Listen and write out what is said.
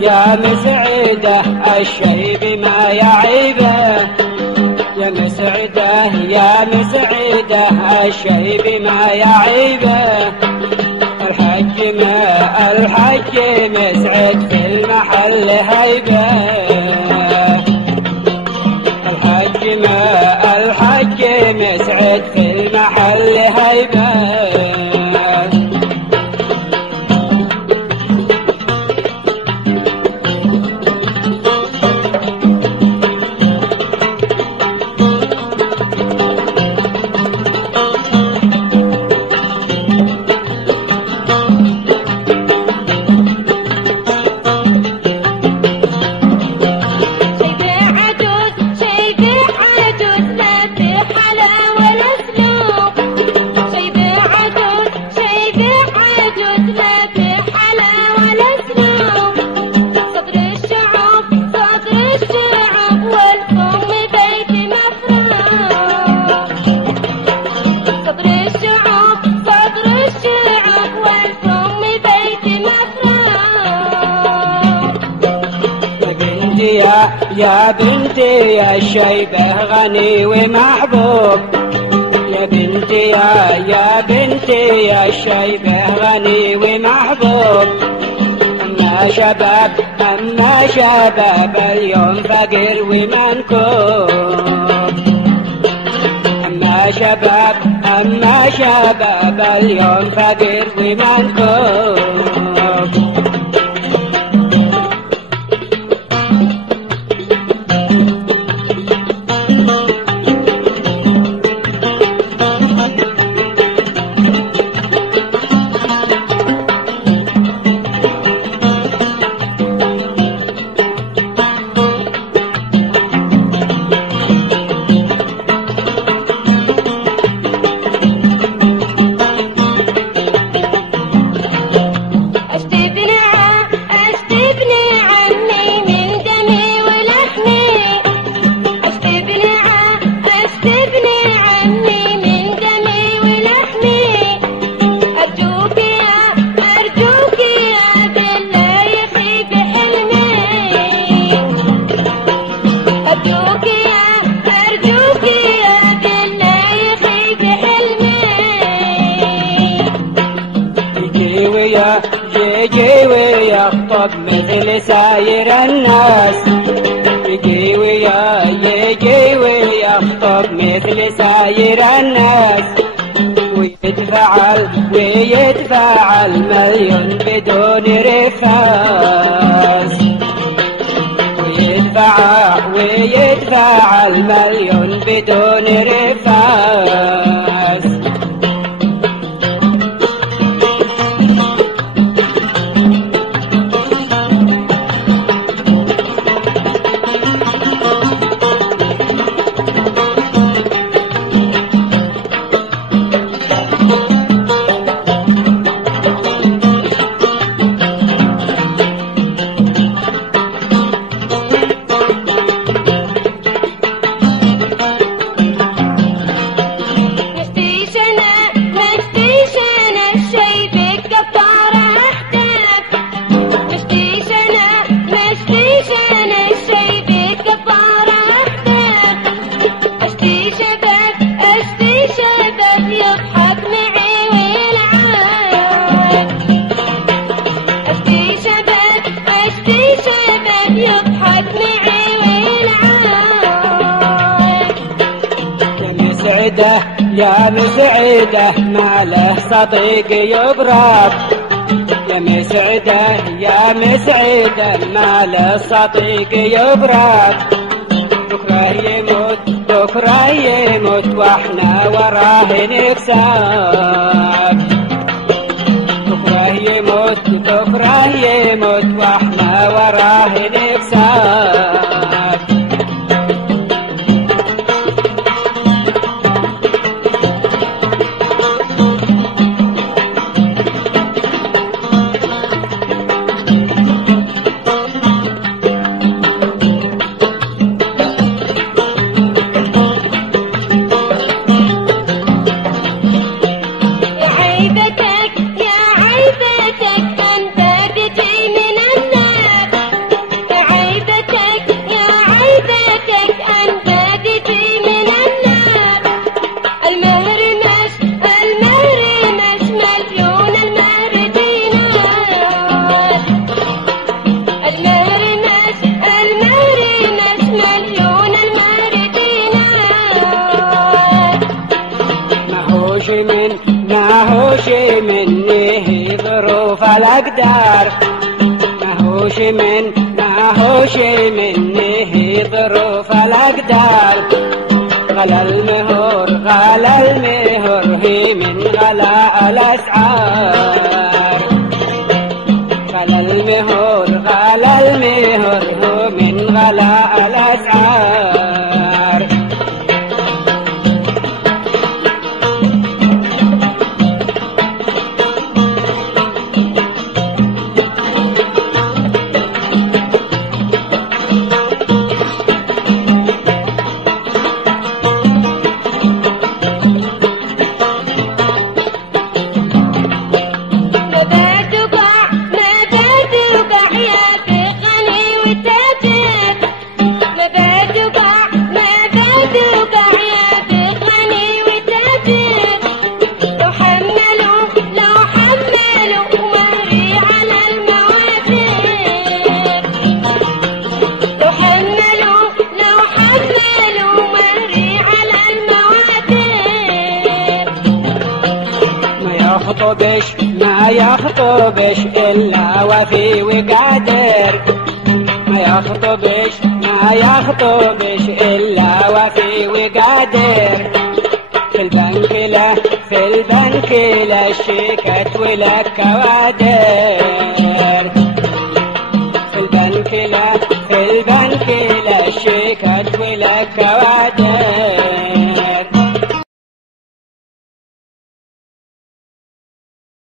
يا مسعده الشيب ما يعيبه، يا مسعده يا مسعده الشيب ما يعيبه. الحج مسعد في المحل هيبه، الحج مسعد في المحل هيبه. يا بنتي يا الشيبه غني ومحبوب، يا بنتي يا بنتي يا الشيبه غني ومحبوب. أما شباب اليوم فقير ومنكوب، أما شباب اليوم فقير ومنكوب. يجي ويخطب مثل ساير الناس، يجي ويخطب مثل ساير الناس. ويدفع المليون بدون رفاس، ويدفع المليون بدون رفاس. يا مسعده ما له صديق يبرد، يا مسعده ما له صديق يبرد. بكره يموت واحنا وراه نكسب، وراه نكسار. ماهوش مني ظروف الأقدار، ماهوش مني ظروف الأقدار. غلا المهور هي من غلاء الأسعار. غلا المهور هو من غلاء الأسعار. ما يخطبش إلا وفي وقادر. ما يخطبش إلا وفي وقادر. في البنك لا الشيكات ولا الكوادر. في البنك لا الشيكات ولا الكوادر.